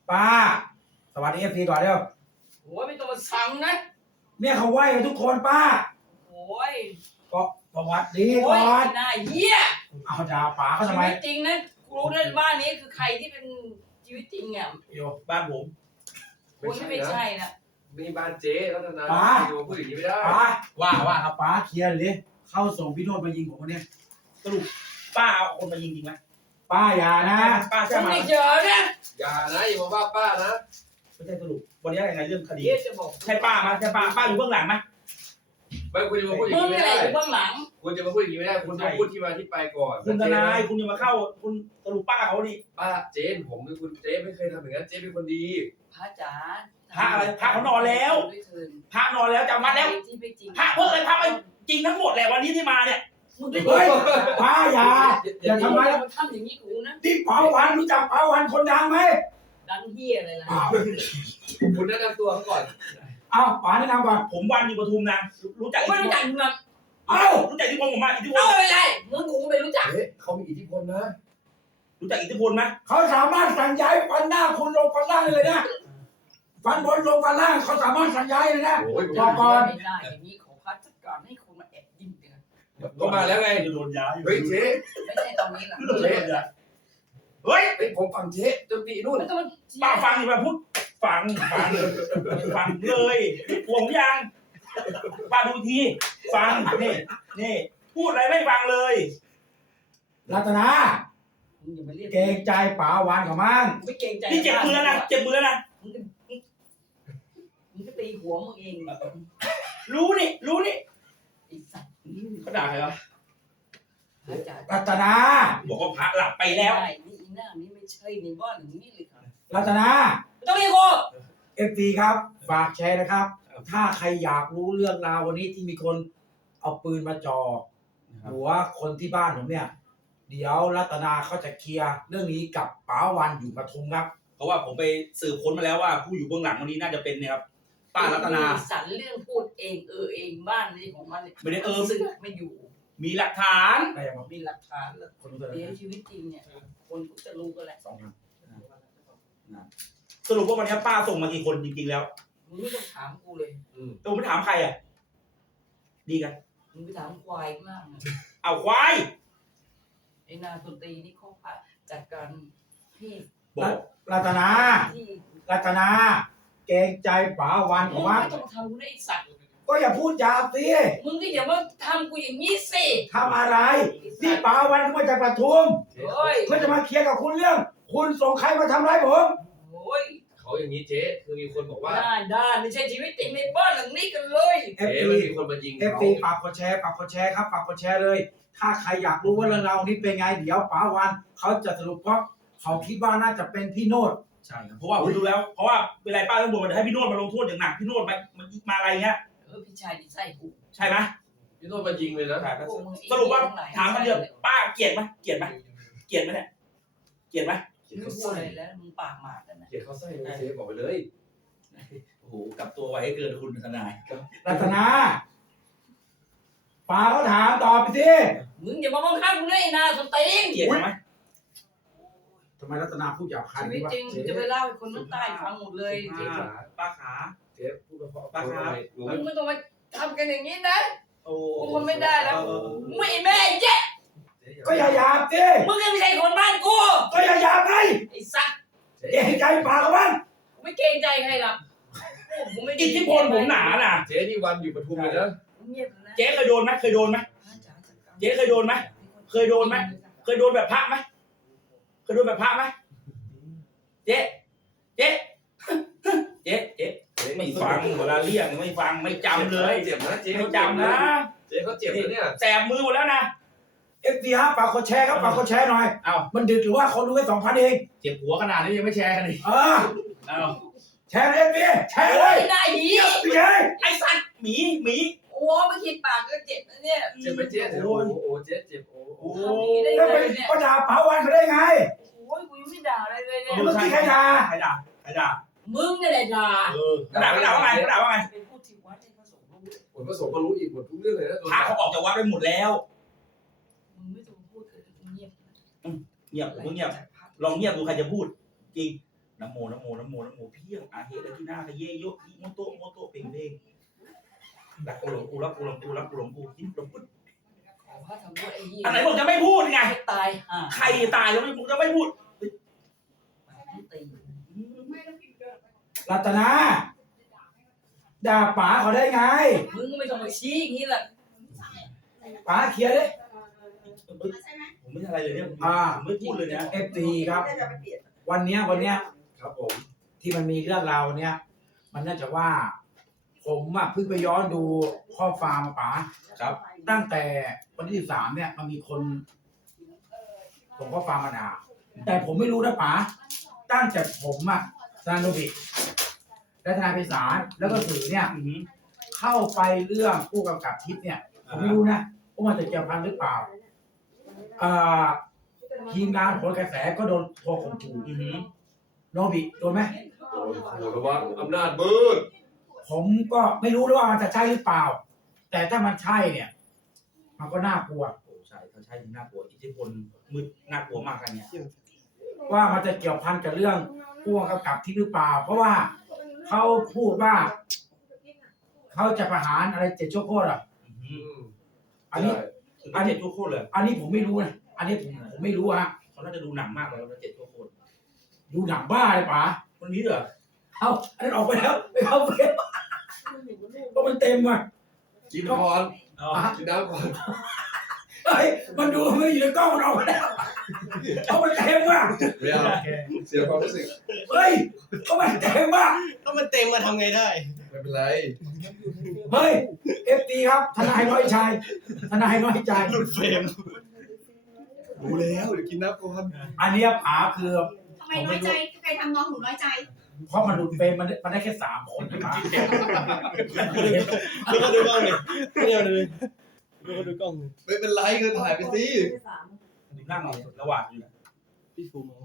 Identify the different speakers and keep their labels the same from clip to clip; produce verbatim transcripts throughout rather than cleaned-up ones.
Speaker 1: ป้าสวัสดีเอฟซีก่อนเร็ว
Speaker 2: โอ้ยไม่ต้องมาสั่งนะ
Speaker 1: เนี่ยเขาไหว้กันทุกคนป้า
Speaker 2: โอ้ย
Speaker 1: ก็สวัสดีก่
Speaker 2: โอ้ย
Speaker 1: อน
Speaker 2: หน้าเหี้ย
Speaker 1: เอาด่าป๋าเขาทำ
Speaker 2: ชี
Speaker 1: ไม
Speaker 2: วิตจริงนะกูรู้นะบ้านนี้คือใครที่เป็นชีวิตจริงอ่ะ
Speaker 1: โยบ้านผม
Speaker 2: โอ้ยไม่ใช่นะ
Speaker 3: มีบ้านเจ๊รัตนา
Speaker 1: ป๋า
Speaker 3: จะมาพูดอย่างนี้ไม่ได้
Speaker 1: ป้าว่าว่าเอาป๋าเคลียร์เลยเข้าส่งพี่โนดมายิงผมคนนี้สรุปป้าเอาคนมายิงจริงไหมป้าอย่านะป้า
Speaker 2: ฉั
Speaker 1: ใช่
Speaker 2: น
Speaker 1: ไหม
Speaker 2: ไม่เจอนะ
Speaker 3: อย่านะอย่ามาว่าป้านะ
Speaker 1: ไม่ใช่สรุปวันนี้ยังไงเรื่องคดี
Speaker 2: เดี๋ยวจะบอก
Speaker 1: ใช่ป้าไหมใช่ป้าป้าอยู่เบื้องหลังไหม
Speaker 3: ไม่คุณจะมาพูดอย่าง
Speaker 2: มึง
Speaker 3: นี้
Speaker 2: อะ
Speaker 3: ไม่
Speaker 2: ไร
Speaker 3: ได้
Speaker 2: อยู่เบื้องหลัง
Speaker 3: คุณจะมาพูดอย่างนี้ไม่ได้คุณต้องพูดที่มาที่ไปก่อน
Speaker 1: คุณทนายคุณอย่ามาเข้าคุณสรุปป้าเขาดิ
Speaker 3: ป้าเจ๊ผมเป็นคุณเจ๊ไม่เคยทำอย่างนั้นเจ๊เป็นคนดี
Speaker 2: พระจ๋า
Speaker 1: พระอะไรพระเขานอนแล้วพระนอนแล้วจำวัดแล้ว
Speaker 2: ที่ไม่จริง
Speaker 1: พระเพิ่งเลยพระไปจริงทั้งหมดแหละวันนี้ที่มาเนี่ย
Speaker 2: มึงไม่
Speaker 1: เฮ้ยป้าอย่าอย่าทำไม
Speaker 2: มันทำอย่างนี้กูนะ
Speaker 1: ที่เผาวันรู้จักเผาวันคนดังไหม
Speaker 2: ดังเหี้ยอะไรล่ะ
Speaker 1: อ้าว
Speaker 3: คุณแนะนำตัวเขาก่อน
Speaker 1: อ้าวป๋าแนะนำก่อนผมวันอยู่ปทุมนะรู้จัก
Speaker 2: ไม่รู้จักมึงนะ
Speaker 1: อ้าวรู้จักอิทธิพลผมมาอิทธิพล
Speaker 2: เอาไปเลยมึงกูไม่รู้จัก
Speaker 3: เจ๊เขามีอิทธิพลนะ
Speaker 1: รู้จักอิทธิพลไหมเขาสามารถสั่งย้ายฟันหน้าคุณลงฟันล่างเลยนะฟันบนลงฟันล่างเขาสามารถสั่งย้ายเลยนะ
Speaker 3: โอ้ย
Speaker 1: บอกก่อน
Speaker 2: ไม่ได้อย่างนี้ขอพัดจัดการให้คนมาแอบยิงเดือน
Speaker 3: ก็มาแล้วไง
Speaker 1: จะโดนย้าย
Speaker 3: เฮ้ยเจ๊
Speaker 2: ไม่ใช่ตอนนี้หรอก
Speaker 1: เฮ้ยเฮ้ย
Speaker 3: เป็นผมฟังเจ๊จนตีนู่น
Speaker 2: ไม่ต้องมา
Speaker 1: ป้าฟังดิมาพูดฟังฟังฟังเลยกลัวผมยังป้าดูทีฟังนี่นี่พูดอะไรไม่ฟังเลยรัตนา
Speaker 2: มึงอย่ามาเรียก
Speaker 1: เกรงใจป๋าวันเขามั่ง
Speaker 2: ไม่เกรงใจ
Speaker 1: นี่เจ็บมือแล้วนะเจ็บมือแล้วนะ
Speaker 2: มึงก็มึงก็ตีหัวมึงเอง
Speaker 1: รู้นี่รู้นี่
Speaker 2: ไอ้สัตว์
Speaker 1: เขาด่าใครวะ
Speaker 2: อาจารย์
Speaker 1: รัตนาบอกว่าพระหลับไปแล้ว
Speaker 2: ได้นี่อีหน้านี่ไม่ใช่ในบ้านหลังนี้เลยค่ะ
Speaker 1: รัตนา
Speaker 2: ไม่ต้องเรียกกู
Speaker 1: เอฟซีครับฝากแชร์นะครับ ถ้าใครอยากรู้เรื่องราววันนี้ที่มีคนเอาปืนมาจ่อหัวคนที่บ้านผมเนี่ย เดี๋ยวรัตนาเขาจะเคลียร์เรื่องนี้กับป๋าวันอยู่ปทุมครับ เพราะว่าผมไปสืบค้นมาแล้วว่าผู้อยู่เบื้องหลังวันนี้น่าจะเป็นเนี่ยครับป้ารัตนา
Speaker 2: สันเรื่องพูดเองเออเองบ้านนี่ของมัน
Speaker 1: ไม่ได้เออ
Speaker 2: สึกไม่อยู่
Speaker 1: มีหลักฐานได้ยัง
Speaker 2: มีหลักฐานแล้ว
Speaker 1: คนรู้ตัว
Speaker 2: เดี๋ยวชีวิตจริงเนี่ยคนก็จะรู้กันแหละ
Speaker 1: สองพันสรุปว่าวันนี้ป้าส่งมากี่คนจริงๆแล้ว
Speaker 2: มึงไม่ต้องถามกูเลย
Speaker 1: แต่ผมไม่ถามใครอ่ะดีกัน
Speaker 2: มึงไปถามควายมากนะ
Speaker 1: เอาควาย
Speaker 2: ไอ้นาตนตรีนี่เขาจัดการที่
Speaker 1: บอกรัตนา
Speaker 2: ที่
Speaker 1: รัตนาเกรงใจป๋าวัน
Speaker 2: มึ
Speaker 1: ของ
Speaker 2: ง
Speaker 1: ว่า
Speaker 2: ไม่ต้องทำกูนะไอ้สัตว์
Speaker 1: ก็อย่าพูดหยาบสิ
Speaker 2: มึงก็อย่ามาทำกูอย่างนี้สิ
Speaker 1: ทำอะไรนี่ป๋าวันเขามาจากปทุม
Speaker 2: เฮ้ย
Speaker 1: เขาจะมาเคลียร์กับคุณเรื่อง คุณส่งใครมาทำร้ายผม
Speaker 2: โอ้ย
Speaker 3: เขาอย่างนี้เจ๊คือมีคนบอกว่า
Speaker 2: ได้ได้ไม่ใช่ชีวิตจริงในบ้านหลังนี้กันเลย
Speaker 1: เอฟ
Speaker 3: เจ๊
Speaker 1: ซี
Speaker 3: มันมีคนมายิง
Speaker 1: เอฟ
Speaker 3: เขา
Speaker 1: ซีฝากกดแชร์ฝากกดแชร์ครับฝากกดแชร์เลย ถ้าใครอยากรู้ว่าเรื่องราวนี้เป็นไง เดี๋ยวป๋าวันเขาจะสรุปเพราะเขาคิดว่าน่าจะเป็นพี่โนดใช่ครับเพราะว่าผมดูแล้ว เพราะว่าเวลาป้าตำรวจมันจะให้พี่โนดมาลงโทษอย่างหนักพี่โนดมามันมาอะไรเงี้ย
Speaker 2: เออพี่ชายดิไส้กู
Speaker 1: ใช่ไหม
Speaker 3: พี่โนนมายิงเลยนะ
Speaker 2: พวกมึง
Speaker 1: สรุปว่าถามกันเดียวป้าเกลียดไหมเกลียดไหมเกลียดไหมเนี่ยเกลียดไหม
Speaker 2: มึงไม่พูดอะไรแล้วมึงปากหมาดกันนะ
Speaker 3: เกลียดเขาไส้เลยเจ๊บอกไปเลย
Speaker 1: โอ้โหกลับตัวไว้ให้เกินคุณทนายรัตนาป้าเขาถามตอบไปสิ
Speaker 2: มึงอย่ามาบังคับกูนะไอ้นาสตีน
Speaker 1: เกลียดไหมทำไมรัตนาพูดหยาบคาย
Speaker 2: ชีวิตจริงมึงจะไปเล่าให้คนข้างใต้ฟังหมดเลย
Speaker 3: เจ๊ขา
Speaker 1: ป้าขา
Speaker 3: เจ๊พูดเพราะๆ
Speaker 1: ป้าครับ
Speaker 3: หนู
Speaker 2: มึงไม่ต้องมาทำกันอย่างนี้นะ
Speaker 1: โอ้
Speaker 2: กูทนไม่ได้แล้วมึงไม่แม่เจ๊
Speaker 1: ก็อย่าหยาบสิ
Speaker 2: มึงก็ไม่ใช่คนบ้านกู
Speaker 1: ก็อย่าหยาบไง
Speaker 2: ไอ้สัตว์
Speaker 1: เกรงใจป้าเขาบ้าง
Speaker 2: กูไม่เกรงใจใครหรอกกูไม่
Speaker 1: อิทธิพลผมหนาน่ะ
Speaker 3: เจ๊นี่วันอยู่ปทุมเลยนะ
Speaker 2: เงียบนะ
Speaker 1: เจ๊เคยโดนไหมเคยโดนไหม เจ๊เคยโดนไหมเคยโดนไหม เคยโดนแบบพระไหมเคยโดนแบบพระไหมเจ๊เจ๊เจ๊เจ๊ไม่ฟังเวลาเรียกไม่ฟังไม่จำเลย
Speaker 3: เจ็บนะเจ๊
Speaker 1: ไม่
Speaker 3: เขาเจ็บ
Speaker 1: จำ
Speaker 3: นะ
Speaker 1: นะ
Speaker 3: เจ๊เขาเจ็บนะเนี่ย
Speaker 1: แสบมือหมดแล้วนะเอฟซีฮะฝากกดแชร์ครับฝากกดแชร์หน่อยเอ้ามันดึกหรือว่าคนดูแค่สองพันเองเจ็บหัวขนาดนี้ยังไม่แชร์กันอีกเออเอ้าแชร์เอฟซีแชร์เล
Speaker 2: โอ้
Speaker 1: ย
Speaker 2: ยนายหี
Speaker 1: พี่แชร์ไอ้สัตว์หมีหมี
Speaker 2: โอ้ไม่คิดปากก็เจ็บนะเนี่ย
Speaker 3: เจ็บไปเจ๊โอ้โหเจ๊เจ็บโอ้โห
Speaker 1: โอ้แล้วไปก็ด่าป๋าวันเขาได้ไง
Speaker 2: โอ้ยกูยังไม่ด่าอะไรเลยเนี่ย
Speaker 1: เมื่อกี้ใครด่าใครด่าใครด่า
Speaker 2: มึงนี่แหละด่า
Speaker 1: เออด่าด่าว่าไงด่าว่าไง
Speaker 2: ไปพูดที่วัดให้พระสงฆ์รู้
Speaker 3: ผลผสมก็รู้อีกหมดทุกเรื่องเลยนะ
Speaker 1: พระเขาออกจากวัดไปหมดแล้ว
Speaker 2: มึงไม่ต้องพูดเลยเงียบ
Speaker 1: เงียบมึงเงียบลองเงียบดูใครจะพูดจริง
Speaker 4: นะโมนะโมนะโมนะโมเพียงอาเฮละกินาขยเยโยอิโมโตโมโตเป่งเพลงรักกูหลงกูรักกูหลงกูรักกูหลงกูยิ้มหลงปุ๊บ
Speaker 2: ขอพระทำด้วยไอ้เหี้ย
Speaker 4: อันไหนบอกจะไม่พูดไง
Speaker 2: ให้ตายห่า
Speaker 4: ใครตายแล้วไม่พูดจะไม่พูด
Speaker 2: ตี
Speaker 1: รัตนาด่าป๋าเขาได้ไง
Speaker 2: มึงก็ไม่ต้องมาชี้อย่างนี้แหละ
Speaker 1: ป๋าเคลียร์ดิ
Speaker 4: ผมไม่อะไรเลยเนี่ย
Speaker 1: อ่า
Speaker 4: ผมไม่พูดเลยนะ
Speaker 1: เอฟซีครับ วันเนี้ยวันเนี้ย
Speaker 3: ครับผม
Speaker 1: ที่มันมีเรื่องราวเนี้ยมันน่าจะว่า ผมอ่ะเพิ่งไปย้อนดูข้อความมาป๋า
Speaker 4: ครับ
Speaker 1: ตั้งแต่วันที่สิบสามเนี่ยมันมีคนส่งข้อความมาด่าแต่ผมไม่รู้นะป๋าตั้งแต่ผมอ่ะซานโนบิและทนายไพศาลแล้วก็สื่อเนี่ย
Speaker 4: อือหือ
Speaker 1: เข้าไปเรื่องผู้กำกับทิพย์เนี่ยผมไม่รู้นะว่ามันจะเกี่ยวพันหรือเปล่าอ่าทีมงานผลกระแสก็โดนโทรข่มขู่
Speaker 4: อือหือ
Speaker 1: โนบิโดนไหม
Speaker 3: โอ้โหระวังอำนาจมืด
Speaker 1: ผมก็ไม่รู้ว่ามันจะใช่หรือเปล่า แต่ถ้ามันใช่เนี่ย มันก็น่ากลัว
Speaker 4: โอ้ใช่ถ้าใช่น่ากลัวอิทธิพลมืดน่ากลัวมากอันเนี่ย
Speaker 1: ว่ามันจะเกี่ยวพันกับเรื่องผู้กำกับทิพย์หรือเปล่า เพราะว่าเขาพูดว่าเขาจะประหารอะไรเจ็ดชั่วโคตรอ่ะ
Speaker 4: อือหือ
Speaker 1: อันนี้
Speaker 4: ถึงเป็นเจ็ดชั่วโคตรเลย
Speaker 1: อันนี้ผมไม่รู้นะอันนี้ผมผมไม่รู้ฮะ
Speaker 4: เขาน่าจะดูหนังมากเลยแล้วเจ็ดชั่วโคตร
Speaker 1: ดูหนังบ้าเลยป๋า
Speaker 4: มันมีเหรอ
Speaker 1: เอาอันนั้นออกไปแล้วไม่เข้าเฟรมก็มันเต็มอ่ะ
Speaker 3: กินก่อน
Speaker 4: อ๋อ
Speaker 3: กินน้ำก่อน
Speaker 1: เฮ้ยมันดูไม่อยู่ในกล้องมันออกไปแล้วเอามันเต็มอ่ะ
Speaker 3: ไม่เอาเสียความรู้สึก
Speaker 1: เฮ้ยเขามันเต็มอ่ะ
Speaker 5: ก็มันเต็มมาทำไงได้
Speaker 3: ไม่เป็นไร
Speaker 1: เฮ้ยเอฟดีครับทนายน้อยใจทนายน้อยใจ
Speaker 5: หลุดเฟรม
Speaker 3: รู้แล้วเดี๋ยวกินน้ำก่อน
Speaker 1: อันเนี้ยผาคือ
Speaker 6: ทำไมน้อยใจใครทำน้องหนูน้อยใจ
Speaker 1: เพราะมันหลุดเฟรมมันมันได้แค่สามคนนะ
Speaker 5: ดูก็ดูกล้องเลยเดี๋ยวดูดูก็ดูกล้องเลย
Speaker 3: ไม่เป็นไรก็ถ่ายไปสิ
Speaker 4: ดูนั่งเลยระหว่างอยู่นะ
Speaker 5: พี่ฟูมเอา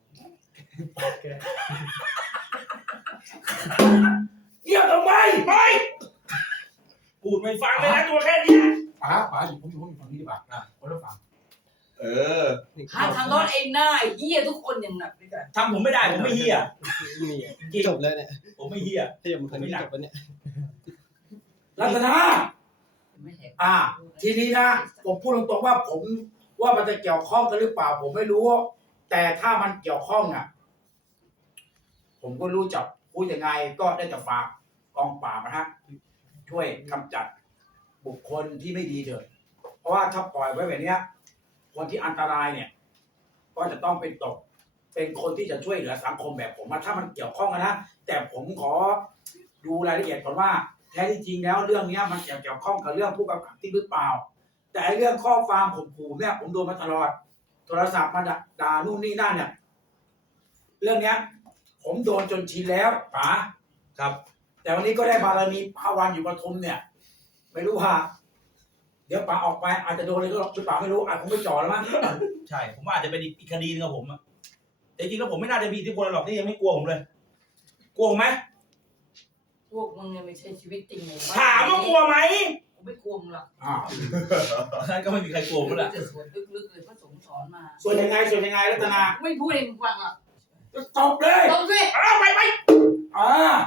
Speaker 1: เงียบทำไมไม่
Speaker 4: พูดไม่ฟังเลยนะตัวแค่เนี้ย
Speaker 1: ป๋าป๋าอยู่ผมอยู่ผมอยู่ฝั่งนี้ดีกว่าอ่ะคนละฝั่ง
Speaker 3: เออ
Speaker 2: หาทางรอดไอ้หน้าไอ้เหี้ยทุกคนอย่างหนักด้วยกัน
Speaker 4: ทำผมไม่ได้ผมไม่เฮีย
Speaker 5: นี่จบแล้วเนี่ย
Speaker 4: ผมไม่เฮีย
Speaker 5: ถ้าอย่างมันนี้จบแล้วเนี่ย
Speaker 1: รัตนา
Speaker 2: ไม่เห็น
Speaker 1: อ่า ทีนี้นะผมพูดตรงๆว่าผมว่ามันจะเกี่ยวข้องกันหรือเปล่า ผมไม่รู้ แต่ถ้ามันเกี่ยวข้องอ่ะ ผมก็รู้จักพูดยังไงก็ได้แต่ฝากกองปราบนะฮะช่วยกำจัดบุคคลที่ไม่ดีเถิดเพราะว่าถ้าปล่อยไว้แบบเนี้ยคนที่อันตรายเนี่ย ก็จะต้องเป็นตก เป็นคนที่จะช่วยเหลือสังคมแบบผมว่าถ้ามันเกี่ยวข้องกันนะแต่ผมขอดูรายละเอียดก่อนว่าแท้ที่จริงแล้วเรื่องเนี้ยมันเกี่ยวข้องกับเรื่องผู้กำกับที่หรือเปล่า แต่ไอ้เรื่องข้อความข่มขู่เนี่ยผมโดนมาตลอด โทรศัพท์มาด่านู่นนี่นั่นเนี่ย เรื่องเนี้ย ผมโดนจนชินแล้วป๋า
Speaker 4: ครับ
Speaker 1: แต่วันนี้ก็ได้บารมีพระวันอยู่ปทุมเนี่ย ไม่รู้ว่าเดี๋ยวป๋าออกไปอาจจะโดนเลยก็หรือเปล่าไม่รู้อาจคงไม่จ่อแล้วมั้ง
Speaker 4: ใช่ผมว่าอาจจะเป็นอีกคดีนึงกับผมอะแต่จริงๆแล้วผมไม่น่าจะมีอิทธิพลหรอกที่ยังไม่กลัวผมเลย กลัวผมไหม
Speaker 2: พวกมึงเนี่ยไม่ใช่ชีวิตจริงเลย
Speaker 4: ถามว่ากลัวไหม
Speaker 2: กูไม่กลัวมึงหรอก
Speaker 1: อ้าว
Speaker 4: นั่นก็ไม่มีใครกลัวผมแหละ
Speaker 2: จะสวดลึกๆเลยพระสงฆ์สอนมา
Speaker 1: ส่วนยังไงส่วนยังไงรัตนา
Speaker 2: ไม่พูดให้มึงฟังหรอก
Speaker 1: ตบเลย
Speaker 2: ต้องสิ
Speaker 4: เอาไปไป
Speaker 1: อ่า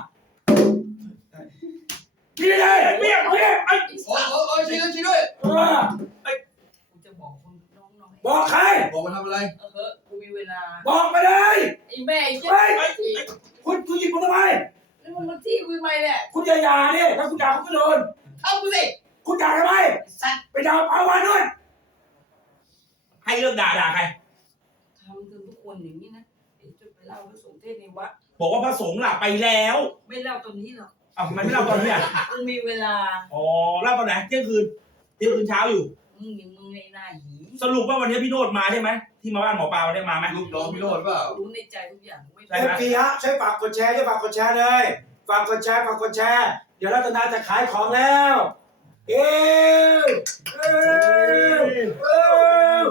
Speaker 1: นี่เลยเบี้ยเบี้ยไอ้
Speaker 3: โอ้ยโอ้ยโอ้ยชี้ด้วยชี้ด้วย
Speaker 1: เออ
Speaker 2: กูจะบอกคนน้องๆ
Speaker 1: บอกใคร
Speaker 3: บอกมาทำอะไร
Speaker 2: เออเฮ้ยกูมีเวลา
Speaker 1: บอกไปเลย
Speaker 2: ไอ้แม่ไอ้เจ๊
Speaker 1: เฮ้ย
Speaker 2: ไอ้ที
Speaker 1: คุณคุณหยิบผมทำไม
Speaker 2: นี่มึงมาที่กูทำไมเนี่ย
Speaker 1: คุณอย่าด่าเนี่ยถ้าคุณด่าคุณก็โดน
Speaker 2: เข้ากูสิ
Speaker 1: คุณด่าทำไม
Speaker 2: สัตว์
Speaker 1: ไปด่าปาวันด้วย
Speaker 4: ให้เลิกด่าด่าใคร
Speaker 2: ทำจนทุกคนอย่างนี้นะเดี๋ยวจะไปเล่าพระสงฆ์เทศน์ในวัด
Speaker 4: บอกว่าพระสงฆ์หลับไปแล้ว
Speaker 2: ไม่เล่าตอนนี้หรอก
Speaker 4: อ้าวทำไมไม่เล่าตอนนี้อ่ะ
Speaker 2: มึงมีเวลา
Speaker 4: อ๋อเล่าตอนไหนเที่ยงคืนเที่ยงคืนเช้าอยู่
Speaker 2: มึงอย่างมึงในหน้าหี
Speaker 4: สรุปว่าวันนี้พี่โนดมาใช่ไหมที่มาบ้านหมอปลาวันนี้มาไหม
Speaker 3: ลูกน้องพี่โรดเปล่า
Speaker 2: รู้ในใจทุกอย่างไม่
Speaker 4: ใช่
Speaker 1: เอ
Speaker 4: ไหม
Speaker 1: ฟซีฮะช่วยฝากกดแชร์ด้วยฝากกดแชร์เลยฝากกดแชร์ฝากกดแชร์ เดี๋ยวรัตนาจะขายของแล้ว เอ้ยเอ้ยเอ้ย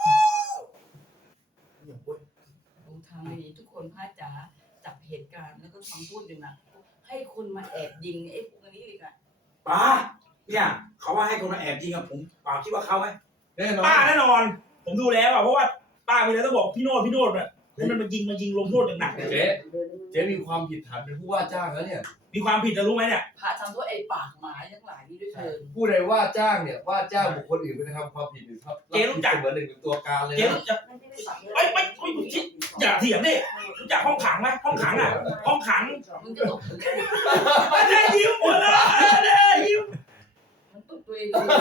Speaker 2: ดูทางดีทุกคนพระจ๋าจับเหตุการณ์แล้วก็ทำพูดอย่างหนักให้คนมาแอบยิงไอ้พวกนี้อีกอะ
Speaker 1: ป๋าเนี่ยเขาว่าให้คนมาแอบยิงกับผมป๋าคิดว่าเขาไหม
Speaker 3: แน่นอน
Speaker 4: ป้าแน่นอน ผมดูแล้วอ่ะเพราะว่าป้าไปแล้วต้องบอกพี่โนดพี่โนดอ่ะให้มันมายิงมายิงลงโทษอย่างหนักเลย
Speaker 3: เจ๊
Speaker 1: ผ
Speaker 3: จ๊มีความผิดฐานเป็นผู้ว่าจ้างแล้วเนี่ย
Speaker 4: มีความผิดจะรู้ไหมเนี่ย
Speaker 2: พระทำโทษไอ้ปากหมาทั้งหลายนี่ด้วยเถิด
Speaker 3: ผู้ใดว่าจ้างเนี่ยว่าจ้างบุคคลอื่นไปกระทำความผิดหรือครับเหมือนหนึ่งเป็นตัวการเลย
Speaker 4: เจ๊
Speaker 3: นะ
Speaker 4: รู้จักไอ้ไม่ไม่คิดอย่าเถียงดิรู้จักห้องขังไหมห้องขังอ่ะห้องขัง
Speaker 2: มึงก็ตกถึง
Speaker 4: ได้ยิ้มหมดเลยได้ยิ้ม
Speaker 2: มันตกตัวเอง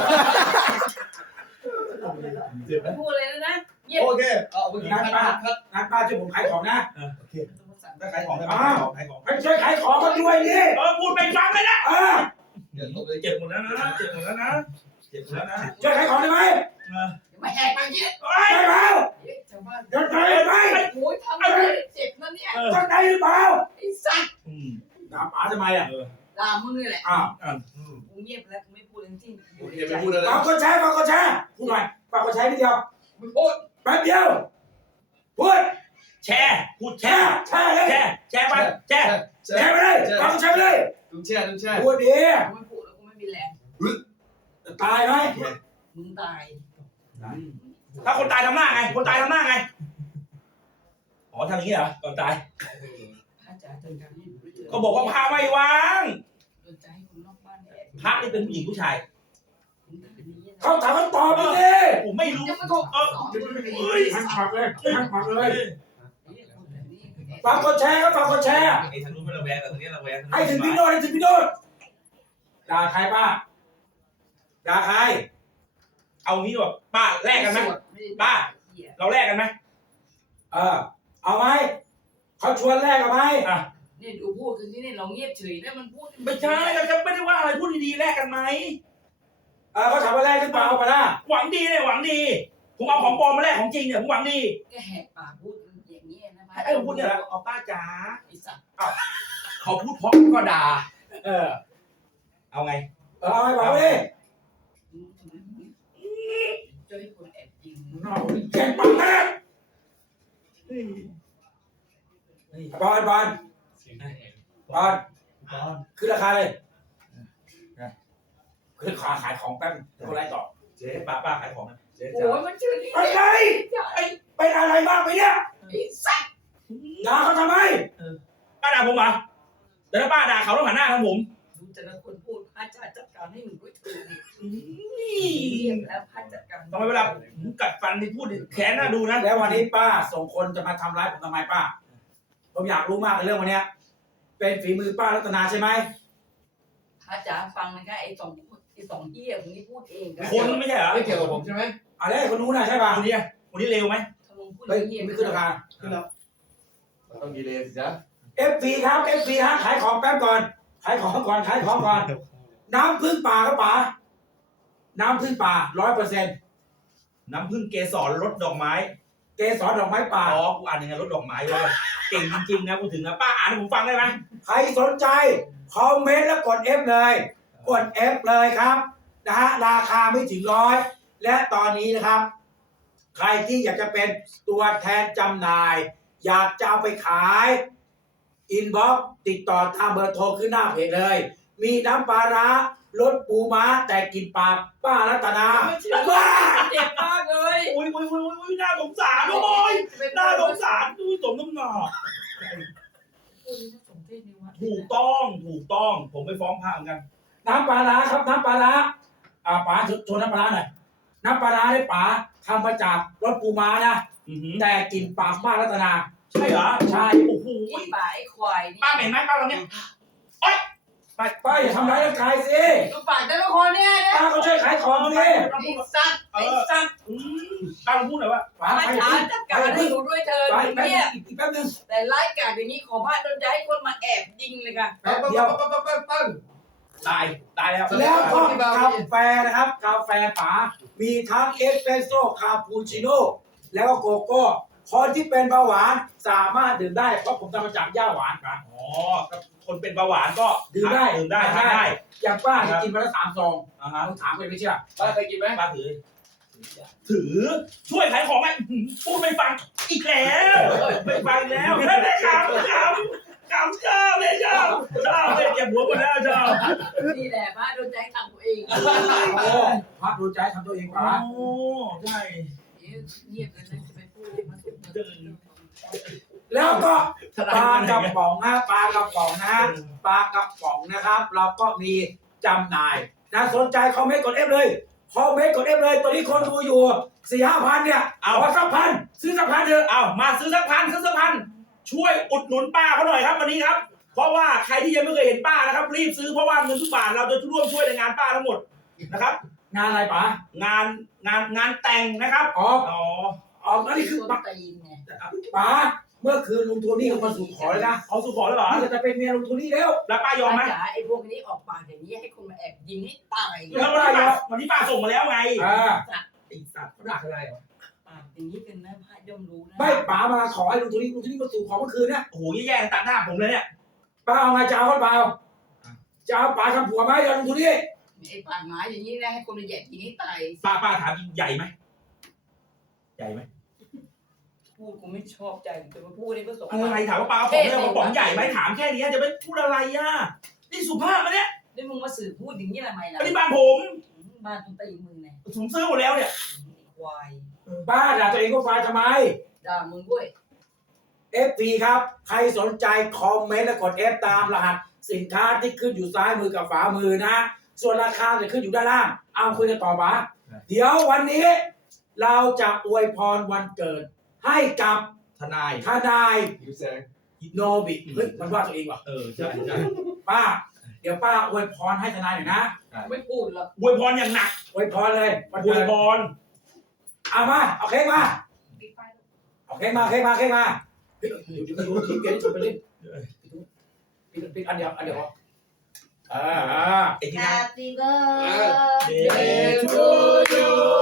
Speaker 3: เจ็บไหม
Speaker 2: พูดเลยนะนะเงียบ
Speaker 3: โอเคเอาเมื่อกี้คัดคัดคัด
Speaker 1: งานป้าช่วยผมขายของนะ
Speaker 3: โอเค
Speaker 4: ถ้าขายของขายของขายของ
Speaker 1: ให้ช่วยขายของมาด้วยดิ
Speaker 4: เออพูดไม่ฟังเลยนะ
Speaker 1: เออ
Speaker 3: เดี๋ยวตบเลย
Speaker 4: เจ็บหมดแล้วนะเจ็บหมดแล้วนะเจ็บหมดแล้วนะ
Speaker 1: ช่วยขายของได้ไหม
Speaker 2: มาแหกปากเงี้ย
Speaker 4: เฮ้ย
Speaker 1: ได้เปล่า
Speaker 2: ชาวบ้าน
Speaker 1: เดินไปได้ไหม
Speaker 2: โอ้ยทำอะไรเจ็บนะเนี่ย
Speaker 1: ต้นได้หรือเปล่า
Speaker 2: ไอ้สัตว์
Speaker 4: อืม
Speaker 1: ด่าป๋าทำไมอ่ะ
Speaker 2: ด่ามึงนี่แหละ
Speaker 1: อ้าว
Speaker 2: กูเงียบแล้วกูไม่พูดทั้งสิ้น
Speaker 3: โอเคไม่พูดอะไร
Speaker 1: ฝากกดแชร์ฝากกดแชร์พูดหน่อยฝากกดแชร์นิดเดียว
Speaker 3: ไม่พูด
Speaker 1: แป๊บเดียวพูด
Speaker 4: แชร์พูดแช
Speaker 1: แชร์
Speaker 4: ร์
Speaker 1: แชร์เลย
Speaker 4: แชร์แชร์ไปแชร์
Speaker 3: แช
Speaker 1: แชร์
Speaker 3: ร์
Speaker 1: ไปเลยฝากกดแชร์ไปเลย
Speaker 3: ตุ้งแช่ตุ้งแช่
Speaker 1: พูดดี
Speaker 2: กูไม่พูดแล้วกูไม่มีแรง
Speaker 1: จะตายไหม
Speaker 2: มึงตาย
Speaker 4: ถ้าคนตายทำหน้าไงคนตายทำหน้าไงอ๋อทำอย่างนี้เหรอก่อนตาย
Speaker 2: พระจ๋าจนการที่อยู่ด้วยเถิด
Speaker 4: ก็บอกว่าพาไม่วาง
Speaker 2: โดนใจให้คนนอกบ้านแอบ
Speaker 4: พระนี่เป็นผู้หญิงผู้ชาย
Speaker 1: เขาถามคำตอบไปสิ
Speaker 4: ผมไม่รู้
Speaker 2: จะมาโทษ
Speaker 4: เออ
Speaker 1: เฮ้ยหันปากเลยหันปากเลยฝากกดแชร์ครับฝากกดแชร์
Speaker 4: ไอ้ทางนู้นไม่ระแวงแต่ทางนี้ระแวง
Speaker 1: ให้ถึงพี่โนดให้ถึงพี่โนดด่าใครป้าด่าใคร
Speaker 4: เอางี้ดีกว่าป้าแลกกันไหมป้า เราแลกกันไหม
Speaker 1: เออเอาไหมเขาชวนแรกเอาไหม
Speaker 4: อ่ะ
Speaker 2: เนี่ยดูพูดคือที่นี่เราเงียบเฉยแล้วมันพูด
Speaker 4: ไม่ใช่เราจะไม่ได้ว่าอะไรพูดดีๆแลกกันไหม
Speaker 1: เออเขาถามว่าแรกหรือเปล่าปะล่ะ
Speaker 4: หวังดีเนี่ยหวังดี ผมเอาของปลอมมาแลกของจริงเนี่ยผมหวังดี
Speaker 2: แกแหกปากพูดอย่างนี้นะ
Speaker 4: ไอ้ผมพูดเนี่ยแหละเอาป้าจ๋า
Speaker 2: ไอ้สัตว์
Speaker 4: เขาพูดเพราะก็ด่า
Speaker 1: เออ
Speaker 4: เอาไง
Speaker 1: เออเอาให้บอกดิ
Speaker 2: จะให้คนแอบยิง
Speaker 1: เก่งปังนะบอลบอลบอลขึ้นราคาเลยขึ้นราคาขายของแป๊บเดี๋ยวอะไรต่อ
Speaker 4: เจ๊ป้าป้าขายของนะ
Speaker 3: เจ๊
Speaker 2: โอ้
Speaker 3: จ๋าย
Speaker 2: มันชื่อนี่
Speaker 1: อะไรไอ้เป็นอะไรบ้างไปเนี่ย
Speaker 2: ไอ้สัตว์
Speaker 1: ด่าเขาทำไม
Speaker 4: ป้าด่าผมเหรอแต่ถ้าป้าด่าเขาต้องหันหน้าทางผม
Speaker 2: ดูแต่ละคนพูดพระจ๋าจัดการให้มึงด้วยเถิดเงียบแล้วพระจัดการ
Speaker 4: ทำไมเวลาผมกัดฟันที่พูดเนี่ยแขนน่าดูนะ
Speaker 1: แล้ววันนี้ป้าส่งคนจะมาทำร้ายผมทำไมป้าผมอยากรู้มากเลยเรื่องวันเนี้ยเป็นฝีมือป้ารัตนาใช่ไหม
Speaker 2: พระจ๋าฟังนะคะไอ้สองไอ้สองเหี้ยคนนี้พูดเอง
Speaker 4: คนไม่ใช่เหรอ
Speaker 3: ไม่เกี่ยวกับผมใช่ไหม
Speaker 1: อะไรคนนู้นนะใช่ป่ะ
Speaker 4: คนนี้คนนี้เร็วไหม
Speaker 2: ถ้ามึงพูด
Speaker 1: เฮ้ย
Speaker 2: เหี้ย
Speaker 1: ไม่ขึ้นราคา
Speaker 3: ขึ้นแล้วต้องดีเลยสิจ๊ะ
Speaker 1: เอฟซีครับเอฟซีฮะขายของแป๊บก่อนขายของก่อนขายของก่อนน้ำพึ่งป่าครับป๋าน้ำพึ่งป่าร้อยเปอร์เซ็นต์
Speaker 4: น้ำผึ้งเกสรรสดอกไม้
Speaker 1: เกสรดอกไม้ป่า
Speaker 4: อ๋อกูอ่านยังไงรสดอกไม้วะเก่งจริงๆนะพูดถึงนะป้าอ่านให้ผมฟังได้ไหม
Speaker 1: ใครสนใจคอมเมนต์แล้วกด F เลย กด F เลยครับนะฮะราคาไม่ถึงร้อยและตอนนี้นะครับ ใครที่อยากจะเป็นตัวแทนจำหน่าย อยากจะเอาไปขายอินบ็อกติดต่อทางเบอร์โทรขึ้นหน้าเพจเลย มีน้ำปลาร้ารสปูม้าแต่กลินปากป้ารัตนาว้า
Speaker 2: เจ็บมากเลย
Speaker 4: อุ้ยอุ้ยอุ้ยอุ้ยน่าสงสารโอ้ยน่าสงสารอุ้ยสมน้ำหนักถูกต้องถูกต้องผมไปฟ้องพระเหมือนกัน
Speaker 1: น้ำปลาร้าครับน้ำปลาร้าอ่าป๋าชวนน้ำปลาร้าหน่อยน้ำปลาร้าได้ป๋าทำมาจากรสปูม้านะ
Speaker 4: อือหือ
Speaker 1: แต่กลินปากป้ารัตนา
Speaker 4: ใช่เหรอ
Speaker 1: ใช่
Speaker 4: โอ้โห
Speaker 2: ไอ้ป่าไอ้ควายนี่
Speaker 4: ป้าเหม็นไหมป้าตรงนี้
Speaker 1: ป้าป้าอย่าทำร้ายร่างกายสิ
Speaker 2: ดูปากแต่ละคนเนี่ยนะ
Speaker 1: ป้าก็ช่วยขายของสิ
Speaker 2: ไอ้สัตว์ไอ้สัตว์
Speaker 4: อืมป้าลองพูดหน่อยว่า
Speaker 1: ป๋า
Speaker 2: พระ
Speaker 1: ไป
Speaker 2: จ๋าจัดการให้หนูด้วยเถิด
Speaker 1: ไปไป
Speaker 2: เนี่ย
Speaker 1: อีกแป๊บนึง
Speaker 2: แต่ไล่กาดอย่างนี้ขอพระโดนใจให้คนมาแอบยิงเลยค่ะ
Speaker 1: แป๊บ
Speaker 3: ปั้ง
Speaker 1: เดียว
Speaker 3: ปั้งปั้งปั้งปั้ง
Speaker 4: ตายตายแล้ว
Speaker 1: แล้วก็กาแฟนะครับ กาแฟป๋ามีทั้งเอสเปรสโซ่คาปูชิโน่แล้วก็โกโก้คนที่เป็นเบาหวานสามารถดื่มได้เพราะผมทำมาจากหญ้าหวานครับ
Speaker 4: อ๋อคนเป็นเบาหวานก็
Speaker 1: ดื่มได้
Speaker 4: ดื่มได้
Speaker 1: ได้
Speaker 4: ทานได้
Speaker 1: อย่างป้าจะกินวันละสามซอง
Speaker 4: อ่าฮะ
Speaker 1: ต้องถามเลยไม่เชื่อ
Speaker 3: ป้าเคยกินไหม
Speaker 4: ป้าถือ ถือช่วยขายของไหมพูดไม่ฟังอีกแล้วไม่ฟังแล้วไม่ได้ขำขำขำชอบเลยชอบชอบเลยเจ็บหัวหมดแล้วชอบ
Speaker 2: นี่แหละพระโดนใจทำตัวเอง
Speaker 1: โอ้พระดูใจทำตัวเองป๋า
Speaker 4: โอ้ใช่
Speaker 2: เงียบเลยนะจะไปพูดมาสุด
Speaker 1: แล้วก็ปลากระป๋องนะปลากระป๋องนะปลากระป๋องนะครับ เราก็มีจำหน่ายนะสนใจคอมเมนต์กดเอฟเลยคอมเมนต์กดเอฟเลยตอนนี้คนดูอยู่สี่ห้าพันเนี่ยเอาสักพันซื้อสักพันเถอะ
Speaker 4: เอามาซื้อสักพันซื้อสักพันช่วยอุดหนุนป้าเขาหน่อยครับวันนี้ครับเพราะว่าใครที่ยังไม่เคยเห็นป้านะครับรีบซื้อเพราะว่าเงินทุกบาทเราจะร่วมช่วยในงานป้าทั้งหมดนะครับ
Speaker 1: งานอะไรป๋าง
Speaker 4: านงานงานแต่งนะครับ
Speaker 1: อ๋อ
Speaker 4: อ๋อ
Speaker 1: อ๋ออันนี้คือ
Speaker 2: ต้น
Speaker 1: ป๋า
Speaker 2: ตีนไง
Speaker 1: ป๋าเมื่อคืนลุงโทนี่เขามาสู่ขอแล้วนะ
Speaker 4: เอาสุขอแล้วเหรอ
Speaker 1: นี่จะเป็นเมียลุงโทนี่แล้ว
Speaker 4: แล้วป้ายอมไหม
Speaker 2: ป้าจ๋าไอ้พวกนี้ออกปากอย่างนี้ให้คนมาแอบยิงให้ตาย
Speaker 4: แล้ววันนี้ป้าวันนี้ป้าส่งมาแล้วไง
Speaker 1: อ่า
Speaker 4: ไอ้สัตว์
Speaker 3: เขาด่าอะไรเหรอ
Speaker 2: ปากอย่างนี้กันนะพระย่อมรู้นะ
Speaker 1: ไม่ป๋ามาขอให้ลุงโทนี่ลุงโทนี่มาสู่ขอเมื่อคืนเนี่ย
Speaker 4: โอ้โหแย่ๆตัดหน้าผมเลยเนี่ย
Speaker 1: ป้าเอาไงจะเอาเขาเปล่าจะเอาป๋าทำผัวไหมเดี๋ยวลุงโทนี่
Speaker 2: ไอ้ปากหมาอย่างนี้นะให้คนมาแอบยิงให้ตาย
Speaker 4: ป้าป้าถามจริงใหญ่ไหมใหญ่ไหม
Speaker 2: พูดกูไม่ชอบใจแต่มาพูดนี่ก็สง
Speaker 4: อะไรถามว่าป้าเอาของเรื่องกระป๋องใหญ่ไหมถามแค่นี้จะไปพูดอะไรอ่ะนี่สุภาพไหมเนี่ย
Speaker 2: นี่มึงมาสื่อพูดอย่างนี้ทำไมล่ะ
Speaker 4: อันนี้บ้านผม
Speaker 2: บ้านต้นตีนมึงไง
Speaker 4: ผมซื้อหมดแล้วเนี่ย
Speaker 2: ควาย
Speaker 1: ป้าด่าตัวเองก็ฟ้าทำไม
Speaker 2: ด่ามึงด้วย
Speaker 1: เอฟ พี ครับ ใครสนใจคอมเมนต์และกด F ตามรหัสสินค้าที่ขึ้นอยู่ซ้ายมือกับฝามือนะ ส่วนราคาจะขึ้นอยู่ด้านล่าง เอาคุยกันต่อป๋าเดี๋ยววันนี้ เราจะอวยพรวันเกิด ให้กับ
Speaker 4: ทนาย
Speaker 1: ทนาย
Speaker 3: ยูแซง
Speaker 1: โนบิเฮ้ยมันว่าตัวเองว่ะ
Speaker 4: เออใช่ใช่
Speaker 1: ป้า เดี๋ยวป้าอวยพรให้ทนายหน่อยนะ
Speaker 2: ไม่พูดหรอก
Speaker 4: อวยพรอย่างหนัก
Speaker 1: อวยพรเลยวัน
Speaker 4: อว
Speaker 1: เกิ
Speaker 4: ย
Speaker 1: ด
Speaker 4: พร
Speaker 1: เอามาเอาเค้กมา
Speaker 6: ปิดไฟ
Speaker 1: เอาเค้กมาเค้กมาเค้กมาปิดปิดปิดปิดปิดปิดปิดปิดอันเดียวอันเดียวอ่าอ่า
Speaker 4: ไอ้ที่
Speaker 6: แฮ
Speaker 4: นั่น
Speaker 6: ปปี้เบิร์ด
Speaker 4: เดย์ทูยู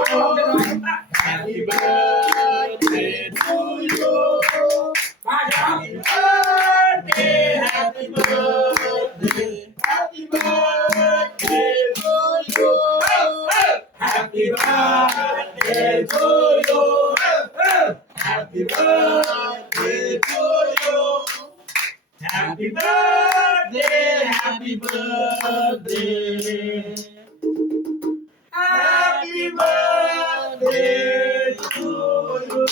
Speaker 3: Happy birthday to you
Speaker 1: มาครับ
Speaker 4: birthday Happy birthday
Speaker 3: Happy birthday to you
Speaker 1: Happy birthday to you
Speaker 3: Happy birthday to you
Speaker 4: Happy birthday Happy birthday
Speaker 3: Happy birthday to you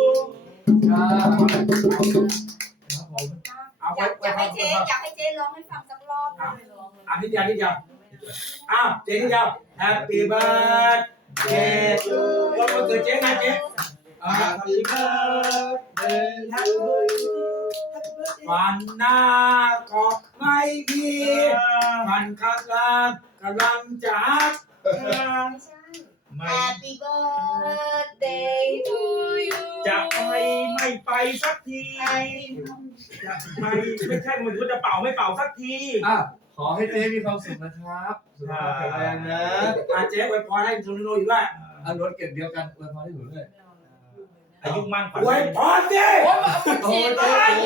Speaker 1: เอา
Speaker 6: อ
Speaker 1: ไว้
Speaker 6: ยาก
Speaker 1: ไว้
Speaker 6: อยาก
Speaker 1: พ
Speaker 6: ให้
Speaker 1: ร
Speaker 6: เจ๊อยากให้เจ๊ร้องให้ฟังสักรอบหนึ่ง
Speaker 1: อ่ะนิดเดียวนิดเดียวอ้าวเจ๊นิดเดียว Happy birthday to วันเกิดเจ๊นะเจ๊อ่า
Speaker 3: Happy birthday Happy birthday
Speaker 1: วันหน้าก็ไม่มีมันข้างล่างกำลังจะฮัก
Speaker 6: ไม่ใช่
Speaker 4: ไม่
Speaker 6: Happy birthday to you
Speaker 4: จะไปไม่ไปสักทีจะไปไม่ใช่เหมือนว่าจะเป่าไม่เป่าสักที
Speaker 3: อ่ะขอให้เจ๊มีความสุขนะครับสุขภาพแข็งแรงนะ
Speaker 1: อาเจ๊ไว้พรให้โทนิโนอยู่ด้วย
Speaker 3: อันรถเก็บเดียวกันอวยพรให้หนูด้วย
Speaker 4: อายุมั่นขวัญ
Speaker 1: ไว้พรดิ
Speaker 2: โอ้ยเอาไปฉีดไป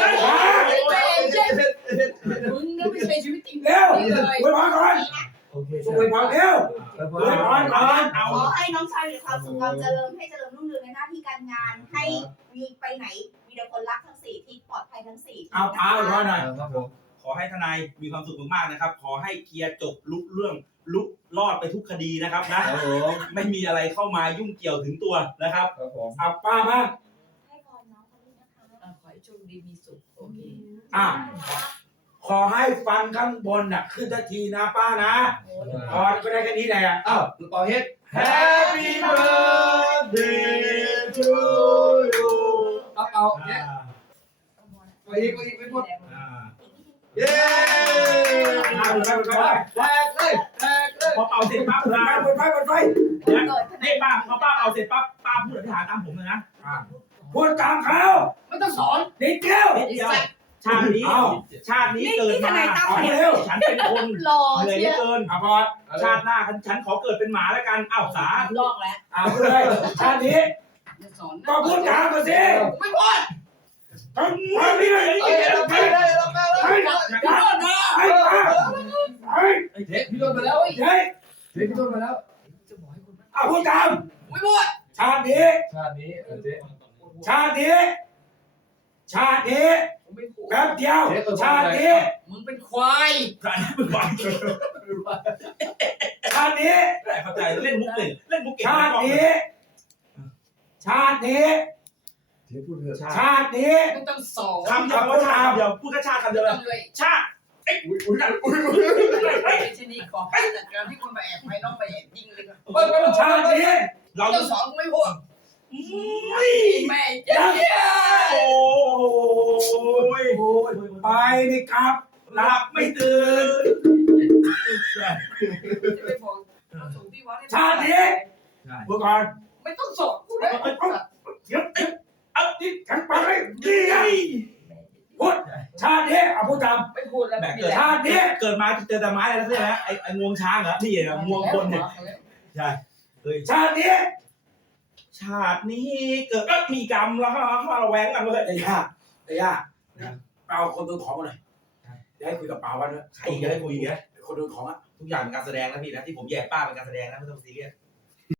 Speaker 2: มึงก็ไม่ใช่ชีวิตจริง
Speaker 1: เร็วไว้พรก่อน
Speaker 3: โอเค
Speaker 1: ไว้พรเร็ว
Speaker 3: อวยพร
Speaker 1: ไว้พรก่อน
Speaker 4: เอา
Speaker 6: ขอให้น้องชายมีความสุขความเจริญให้เจริญรุ่งเรืองในหน้าที่การงาน ให้มีไปไหนมีแต่คนรักทั้งสี่ทิศปลอดภัยทั้งสี่ทิศ
Speaker 1: เอาเอาไว้พรหน่อย
Speaker 3: ครับผม
Speaker 4: ขอให้ทนายมีความสุขมากๆนะครับ ขอให้เคลียร์จบลุเรื่องลุรอดไปทุกคดีนะครับนะครับ
Speaker 3: ผม
Speaker 4: ไม่มีอะไรเข้ามายุ่งเกี่ยวถึงตัวนะครับ
Speaker 3: ครับผม
Speaker 1: เอาป้ามา
Speaker 6: ให้พรน้องคนนี้นะคะ
Speaker 2: อ่ะขอให้โชคดีมีสุขโอเค
Speaker 1: อ่ะขอให้ฟันข้างบนน่ะขึ้นทันทีนะป้านะพรก็ได้แค่นี้แหละ
Speaker 3: อ้าวลูกเป่าเฮ็ด Happy birthday to you เอาเป่าเนี่ยไปอีกไปอีกไปหมด
Speaker 4: อ่า
Speaker 3: เย้
Speaker 1: เอาไปไปไป
Speaker 3: แตกเลยแตกเลย
Speaker 4: พอเป่าเสร็จปั๊บ
Speaker 1: ไป
Speaker 4: นะ
Speaker 1: ไปไปไปไป
Speaker 2: เกิดทนาย
Speaker 4: นี่ป้าพอป้าเป่าเสร็จปั๊บป้าพูดอธิษฐานตามผมเลยนะ
Speaker 1: พูดตามเขา
Speaker 2: ไม่ต้องสอน
Speaker 1: นิดเดียว
Speaker 4: นิดเดียวชาตินี้ชาตินี้เกิดมา
Speaker 1: เอาเร็ว
Speaker 4: ฉันเป็นคน
Speaker 6: รอ
Speaker 4: เหนื่อยเห
Speaker 6: เชี
Speaker 4: ลื
Speaker 6: ย
Speaker 4: อเกิน
Speaker 1: เอาพร
Speaker 4: ชาติหน้าฉันขอเกิดเป็นหมาแล้วกันอ้าวสา
Speaker 2: ลอกแล้ว
Speaker 1: เอาพูดเลยชาตินี้
Speaker 2: จะสอน
Speaker 1: ก็พูดตามมาสิ
Speaker 2: ไม่พูด
Speaker 1: ทำทำนี่เลย
Speaker 3: เอ้ยเราไปเลยเราไปเลย
Speaker 1: ไอ้
Speaker 2: ไม่พูดนะ
Speaker 1: ไอ้ไอ้
Speaker 3: เฮ้ยพี่ต้นมาแล้ว
Speaker 1: เฮ้ย
Speaker 3: เฮ้ยพี่ต้นมาแล้ว
Speaker 2: จะบอกให้คุณไม่
Speaker 1: เอาพูดตาม
Speaker 2: ไม่พูด
Speaker 1: ชาตินี้
Speaker 3: ชาตินี้เจ๊
Speaker 1: ชาตินี้ ชาตินี้
Speaker 2: ผมไม่พูด
Speaker 1: แป๊บเดียว ชาตินี้
Speaker 2: มึงเป็นควาย
Speaker 4: ชาตินี้เป็นหวาน
Speaker 1: ชาตินี้
Speaker 4: แต่เข้าใจเล่นมุกเล่นเล่นมุกเก่ง
Speaker 1: ชาตินี้ ชาตินี้
Speaker 3: เดี๋ยวพูดเถอะ
Speaker 1: ชาตินี้
Speaker 2: ไม่ต้องสอน
Speaker 4: คำเดียวว่าชาติเดียวพูดแค่ชาติคำเดียวเลย
Speaker 2: ต้องเลย
Speaker 4: ชาติเอ้ย
Speaker 3: อุ้ยอุ้ยอุ้ย
Speaker 2: ไม่ใช่นี่ขอให้จัดการให้คนมาแอบภายนอกไปแอบยิงเลยค่ะ
Speaker 3: เปิดเปิด
Speaker 1: ชาตินี้
Speaker 4: เรา
Speaker 2: ต้องสอนกูไม่พูด
Speaker 4: อุ้ย
Speaker 2: แม่เจ๊
Speaker 4: โอ้ย
Speaker 1: โอ้ยไปนี่ครับ
Speaker 4: หลับไม่ตื่น
Speaker 2: จะไปบอกเอาส่งที่วัดให้
Speaker 1: ชาตินี้เมื่อก่อน
Speaker 2: ไม่ต้องสอนกูเลย
Speaker 1: เดี๋ยวเอ๊ะเอาดิฉันไปดีไงพูดชาตินี้เอาพูดตาม
Speaker 2: ไม่พูดแล้ว
Speaker 4: แบ
Speaker 2: แบบ บ
Speaker 4: เกิด
Speaker 1: ชาตินี้
Speaker 4: เกิดมาเจอแต่ไม้อะไรใช่ไหมไอ้ไอ้งวงช้างเหรอพี่เหรองวงคนเนี่ยใช่เฮ้ย
Speaker 1: ชาตินี้
Speaker 4: ชาตินี้เกิดก็มีกรรมแล้วเราแหวงกันเลย
Speaker 1: ไอ้ย่าไอ้ย่าเอาคนโดนของมาหน่อยเดี๋ยวให้คุยกับป๋าวันด้วย
Speaker 4: ใครอีกจะให้คุยอีกนะ
Speaker 1: คนโดนของอ่ะ
Speaker 4: ทุกอย่างเป็นการแสดงนะพี่นะที่ผมแยกป้าเป็นการแสดงนะไม่ต้องซีเรียส